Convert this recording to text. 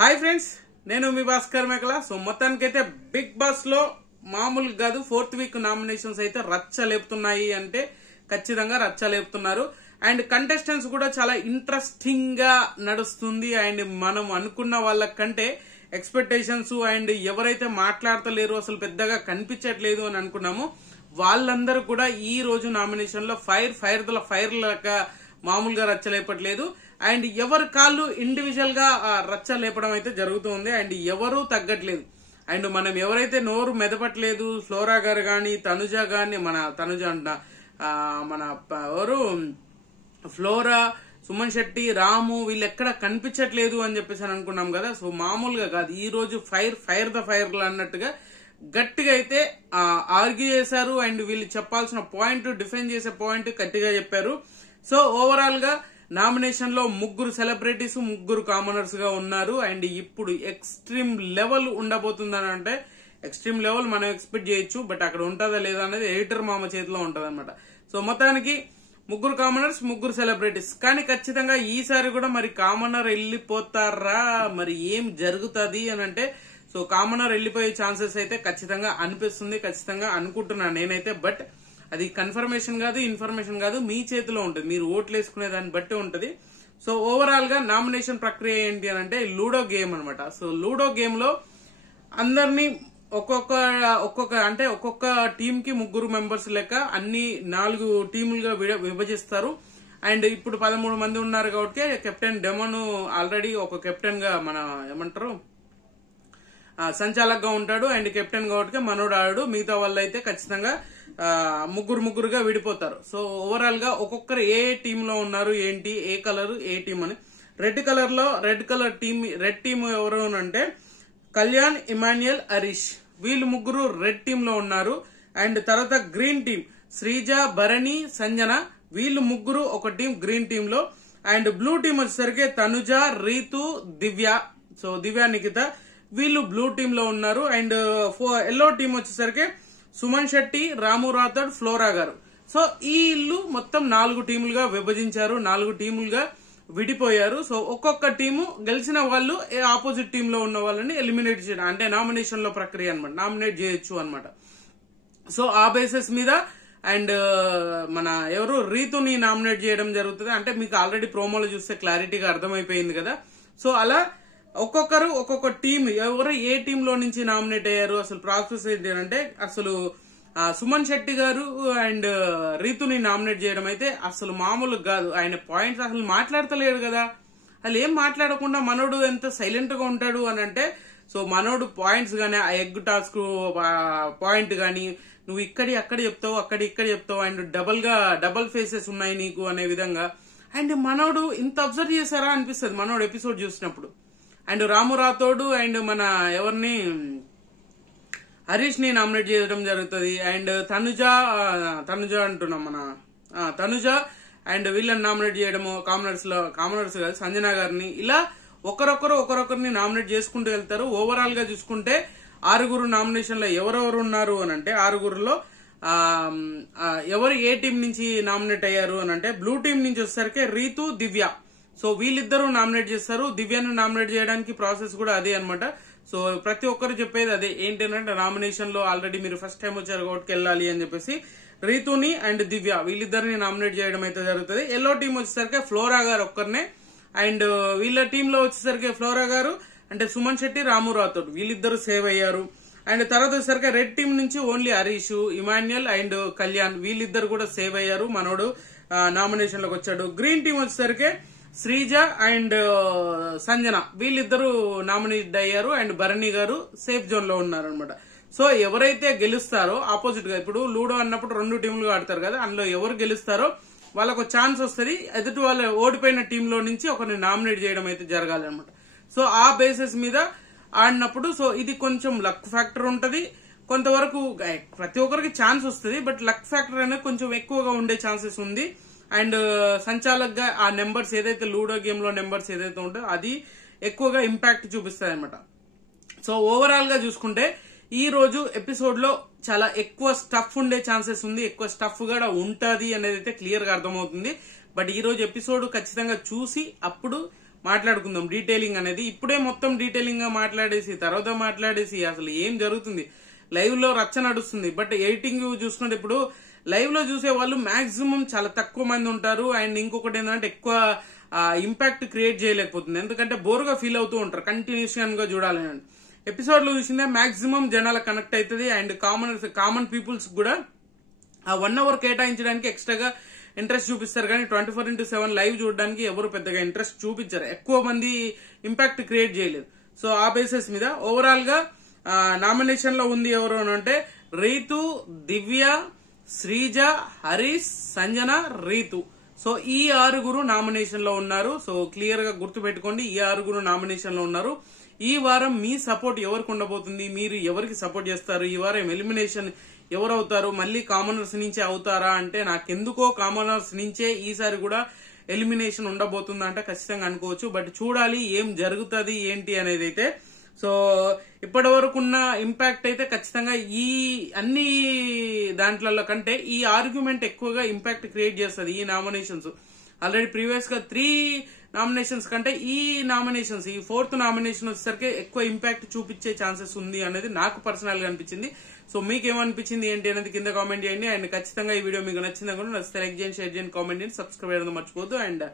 Hi friends, నేను మీ భాస్కర్ మేకల. So మొత్తానికైతే బిగ్ బాస్ లో మామూలు కాదు, 4th వీక్ నామినేషన్స్ అయితే రచ్చ లేపుతున్నాయి అంటే ఖచ్చితంగా రచ్చ లేపుతున్నారు. అండ్ కంటెస్టెంట్స్ కూడా చాలా ఇంట్రెస్టింగ్ గా నడుస్తుంది. అండ్ మనం అనుకున్న వాళ్ళకంటే ఎక్స్పెక్టేషన్స్ అండ్ ఎవరైతే మాట్లాడతలేరు, అసలు పెద్దగా కనిపించట్లేదు అని అనుకున్నాము, వాళ్ళందరూ కూడా ఈ రోజు నామినేషన్ లో ఫైర్ లాగా మామూలుగా రచ్చ లేపట్లేదు. అండ్ ఎవరి కాళ్ళు ఇండివిజువల్ గా రచ్చ లేపడం అయితే జరుగుతుంది. అండ్ ఎవరూ తగ్గట్లేదు. అండ్ మనం ఎవరైతే నోరు మెదపట్లేదు, ఫ్లోరా గారు గాని, తనుజ గాని, మన ఎవరు ఫ్లోరా, సుమన్ శెట్టి, రాము, వీళ్ళు ఎక్కడ కనిపించట్లేదు అని చెప్పేసి అనుకున్నాం కదా. సో మామూలుగా కాదు, ఈ రోజు ఫైర్ అన్నట్టుగా గట్టిగా అయితే ఆర్గ్యూ చేశారు. అండ్ వీళ్ళు చెప్పాల్సిన పాయింట్, డిఫెండ్ చేసే పాయింట్ గట్టిగా చెప్పారు. సో ఓవరాల్ గా నామినేషన్ లో 3 సెలబ్రిటీస్, 3 కామనర్స్ గా ఉన్నారు. అండ్ ఇప్పుడు ఎక్స్ట్రీమ్ లెవెల్ ఉండబోతుందని అంటే ఎక్స్ట్రీమ్ లెవెల్ మనం ఎక్స్పెక్ట్ చేయొచ్చు. బట్ అక్కడ ఉంటుందా లేదా అనేది ఎడిటర్ మామ చేతిలో ఉంటది అనమాట. సో మొత్తానికి 3 కామనర్స్, 3 సెలబ్రిటీస్. కానీ ఖచ్చితంగా ఈసారి కూడా మరి కామనర్ వెళ్ళిపోతారా, మరి ఏం జరుగుతుంది అని అంటే, సో కామనర్ వెళ్ళిపోయే ఛాన్సెస్ అయితే ఖచ్చితంగా అనిపిస్తుంది, ఖచ్చితంగా అనుకుంటున్నాను నేనైతే. బట్ అది కన్ఫర్మేషన్ కాదు, ఇన్ఫర్మేషన్ కాదు, మీ చేతిలో ఉంటుంది, మీరు ఓట్లు వేసుకునే దాన్ని బట్టి ఉంటది. సో ఓవరాల్ గా నామినేషన్ ప్రక్రియ ఏంటి అని అంటే లూడో గేమ్ అనమాట. సో లూడో గేమ్ లో అందరినీ ఒక్కొక్క టీమ్ కి 3 మెంబర్స్ లెక్క అన్ని 4 టీములుగా విభజిస్తారు. అండ్ ఇప్పుడు 13 మంది ఉన్నారు కాబట్టి కెప్టెన్ డెమోను ఆల్రెడీ ఒక కెప్టెన్ గా మన ఏమంటారు సంచాలక్ గా ఉంటాడు. అండ్ కెప్టెన్ కాబట్టి మనోడు ఆడు, మిగతా వాళ్ళు అయితే ఖచ్చితంగా 3 విడిపోతారు. సో ఓవరాల్ గా ఒక్కొక్కరు ఏ టీమ్ లో ఉన్నారు, ఏంటి, ఏ కలర్, ఏ టీం అని. రెడ్ కలర్ టీం ఎవరు అంటే కళ్యాణ్, ఇమాన్యుయల్, హరీష్, వీళ్ళు 3 రెడ్ టీమ్ లో ఉన్నారు. అండ్ తర్వాత గ్రీన్ టీం శ్రీజ, భరణి, సంజన, వీళ్ళు 3 ఒక టీం గ్రీన్ టీమ్ లో. అండ్ బ్లూ టీం వచ్చేసరికి తనుజ, రీతు, దివ్య, సో దివ్య, నిఖిత, వీళ్ళు బ్లూ టీమ్ లో ఉన్నారు. అండ్ ఎల్లో టీం వచ్చేసరికి సుమన్ శెట్టి, రాము రాథోడ్, ఫ్లోరా గారు. సో వీళ్ళు మొత్తం 4 టీములుగా విభజించారు, 4 టీములుగా విడిపోయారు. సో ఒక్కొక్క టీము గెలిచిన వాళ్ళు ఆపోజిట్ టీమ్ లో ఉన్న వాళ్ళని ఎలిమినేట్ చేయడం అంటే నామినేషన్ లో ప్రక్రియ అనమాట, నామినేట్ చేయొచ్చు అనమాట. సో ఆ బేసిస్ మీద అండ్ మన ఎవరు రీతుని నామినేట్ చేయడం జరుగుతుంది. అంటే మీకు ఆల్రెడీ ప్రోమోలో చూస్తే క్లారిటీగా అర్థమైపోయింది కదా. సో అలా ఒక్కొక్కరు ఒక్కొక్క టీం, ఎవరు ఏ టీమ్ లో నుంచి నామినేట్ అయ్యారు, అసలు ప్రాసెస్ ఏంటి అంటే అసలు సుమన్ శెట్టి గారు అండ్ రీతుని నామినేట్ చేయడం అయితే అసలు మామూలు కాదు. ఆయన పాయింట్స్ అసలు మాట్లాడతలేడు కదా, అసలు ఏం మాట్లాడకుండా మనోడు ఎంత సైలెంట్ గా ఉంటాడు అని అంటే, సో మనోడు పాయింట్స్ గానీ, ఆ ఎగ్ టాస్క్ పాయింట్ గానీ, నువ్వు అక్కడ చెప్తావు, ఇక్కడ చెప్తావు, అండ్ డబల్ ఫేసెస్ ఉన్నాయి నీకు అనే విధంగా. అండ్ మనోడు ఇంత అబ్జర్వ్ చేశారా అనిపిస్తుంది మనోడు ఎపిసోడ్ చూసినప్పుడు. అండ్ రాము రాథోడ్ అండ్ మన ఎవరిని హరీష్ ని నామినేట్ చేయడం జరుగుతుంది. అండ్ తనుజ అంటున్నాం, మన తనుజ అండ్ వీళ్ళని నామినేట్ చేయడము, కామనర్స్ కాదు, సంజన గారిని, ఇలా ఒకరొకరిని నామినేట్ చేసుకుంటూ వెళ్తారు. ఓవరాల్ గా చూసుకుంటే 6 నామినేషన్ లో ఎవరెవరు ఉన్నారు అని అంటే 6లో ఎవరు ఏ టీం నుంచి నామినేట్ అయ్యారు అని అంటే బ్లూ టీం నుంచి వచ్చేసరికి రీతు, దివ్య, సో వీళ్ళిద్దరూ నామినేట్ చేస్తారు. దివ్యను నామినేట్ చేయడానికి ప్రాసెస్ కూడా అదే అనమాట. సో ప్రతి ఒక్కరు చెప్పేది అదే, ఏంటంటే నామినేషన్ లో ఆల్రెడీ మీరు ఫస్ట్ టైం వచ్చారు కాబట్టి వెళ్ళాలి అని చెప్పేసి రీతుని అండ్ దివ్య వీళ్ళిద్దరిని నామినేట్ చేయడం అయితే జరుగుతుంది. ఎల్లో టీం వచ్చేసరికి ఫ్లోరా గారు ఒక్కరినే. అండ్ వీళ్ళ టీంలో వచ్చేసరికి ఫ్లోరా గారు అంటే సుమన్ శెట్టి, రాము రాథోడ్, వీళ్ళిద్దరు సేవ్ అయ్యారు. అండ్ తర్వాత వచ్చేసరికి రెడ్ టీం నుంచి ఓన్లీ హరీష్, ఇమాన్యుయల్ అండ్ కళ్యాణ్, వీళ్ళిద్దరు కూడా సేవ్ అయ్యారు, మనోడు నామినేషన్ లోకి వచ్చాడు. గ్రీన్ టీం వచ్చేసరికి శ్రీజ అండ్ సంజన, వీళ్ళిద్దరూ నామినేట్ అయ్యారు. And Bharani garu safe zone లో ఉన్నారు అనమాట. సో ఎవరైతే గెలుస్తారో ఆపోజిట్ గా, ఇప్పుడు లూడో అన్నప్పుడు 2 టీంలుగా ఆడతారు కదా, అందులో ఎవరు గెలుస్తారో వాళ్ళకు ఛాన్స్ వస్తుంది, ఎదుటి వాళ్ళ ఓడిపోయిన టీంలో నుంచి ఒకరిని నామినేట్ చేయడం అయితే జరగాలి అనమాట. సో ఆ బేసిస్ మీద ఆడినప్పుడు సో ఇది కొంచెం లక్ ఫ్యాక్టర్ ఉంటది, కొంతవరకు ప్రతి ఒక్కరికి ఛాన్స్ వస్తుంది, బట్ లక్ ఫ్యాక్టర్ అనేది కొంచెం ఎక్కువగా ఉండే ఛాన్సెస్ ఉంది. అండ్ సంచాలక్ గా ఆ నెంబర్స్ ఏదైతే లూడో గేమ్ లో నెంబర్స్ ఏదైతే ఉంటుందో అది ఎక్కువగా ఇంపాక్ట్ చూపిస్తుంది అనమాట. సో ఓవరాల్ గా చూసుకుంటే ఈ రోజు ఎపిసోడ్ లో చాలా ఎక్కువ స్టఫ్ ఉండే ఛాన్సెస్ ఉంది, ఎక్కువ స్టఫ్ కూడా ఉంటది అనేది అయితే క్లియర్ గా అర్థమవుతుంది. బట్ ఈ రోజు ఎపిసోడ్ ఖచ్చితంగా చూసి అప్పుడు మాట్లాడుకుందాం డీటెయిలింగ్ అనేది. ఇప్పుడే మొత్తం డీటెయిలింగ్ గా మాట్లాడేసి తర్వాత మాట్లాడేసి అసలు ఏం జరుగుతుంది, లైవ్ లో రచ్చ నడుస్తుంది. బట్ ఎడిటింగ్ చూసుకుంటే ఇప్పుడు లైవ్ లో చూసే వాళ్ళు మాక్సిమం చాలా తక్కువ మంది ఉంటారు. అండ్ ఇంకొకటి ఏంటంటే ఎక్కువ ఇంపాక్ట్ క్రియేట్ చేయలేకపోతుంది, ఎందుకంటే బోర్గా ఫీల్ అవుతూ ఉంటారు కంటిన్యూషన్ గా చూడాలి. ఎపిసోడ్ లో చూసిందే మాక్సిమం జనాలకు కనెక్ట్ అవుతుంది. అండ్ కామన్ పీపుల్స్ కూడా ఆ 1 hour కేటాయించడానికి ఎక్స్ట్రాగా ఇంట్రెస్ట్ చూపిస్తారు. కానీ 24/7 లైవ్ చూడడానికి ఎవరు పెద్దగా ఇంట్రెస్ట్ చూపించారు, ఎక్కువ మంది ఇంపాక్ట్ క్రియేట్ చేయలేదు. సో ఆ బేసిస్ మీద ఓవరాల్ గా నామినేషన్ లో ఉంది ఎవరు అంటే రీతు, దివ్య, శ్రీజ, హరీష్, సంజన, రీతు. సో ఈ 6 నామినేషన్ లో ఉన్నారు. సో క్లియర్ గా గుర్తు పెట్టుకోండి, ఈ 6 నామినేషన్ లో ఉన్నారు. ఈ వారం మీ సపోర్ట్ ఎవరికి ఉండబోతుంది, మీరు ఎవరికి సపోర్ట్ చేస్తారు, ఈ వారం ఎలిమినేషన్ ఎవరు అవుతారు, మళ్ళీ కామనర్స్ నుంచే అవుతారా అంటే నాకెందుకో కామనర్స్ నుంచే ఈసారి కూడా ఎలిమినేషన్ ఉండబోతుంది అంటే ఖచ్చితంగా అనుకోవచ్చు. బట్ చూడాలి ఏం జరుగుతుంది ఏంటి అనేది అయితే. సో ఇప్పటి వరకు ఉన్న ఇంపాక్ట్ అయితే ఖచ్చితంగా ఈ అన్ని దాంట్లలో కంటే ఈ ఆర్గ్యుమెంట్ ఎక్కువగా ఇంపాక్ట్ క్రియేట్ చేస్తుంది. ఈ నామినేషన్స్ ఆల్రెడీ ప్రీవియస్ గా 3 నామినేషన్స్ కంటే ఈ నామినేషన్స్, ఈ 4th నామినేషన్ వచ్చేసరికి ఎక్కువ ఇంపాక్ట్ చూపించే ఛాన్సెస్ ఉంది అనేది నాకు పర్సనల్ గా అనిపించింది. సో మీకేమనిపించింది ఏంటి అనేది కింద కామెంట్ చేయండి. అండ్ ఖచ్చితంగా ఈ వీడియో మీకు నచ్చింది అనుకుంటే నచ్చితే లైక్ చేయండి, షేర్ చేయండి, కామెంట్ చేయండి, సబ్స్క్రైబ్ చేయడం మర్చిపోద్దు. అండ్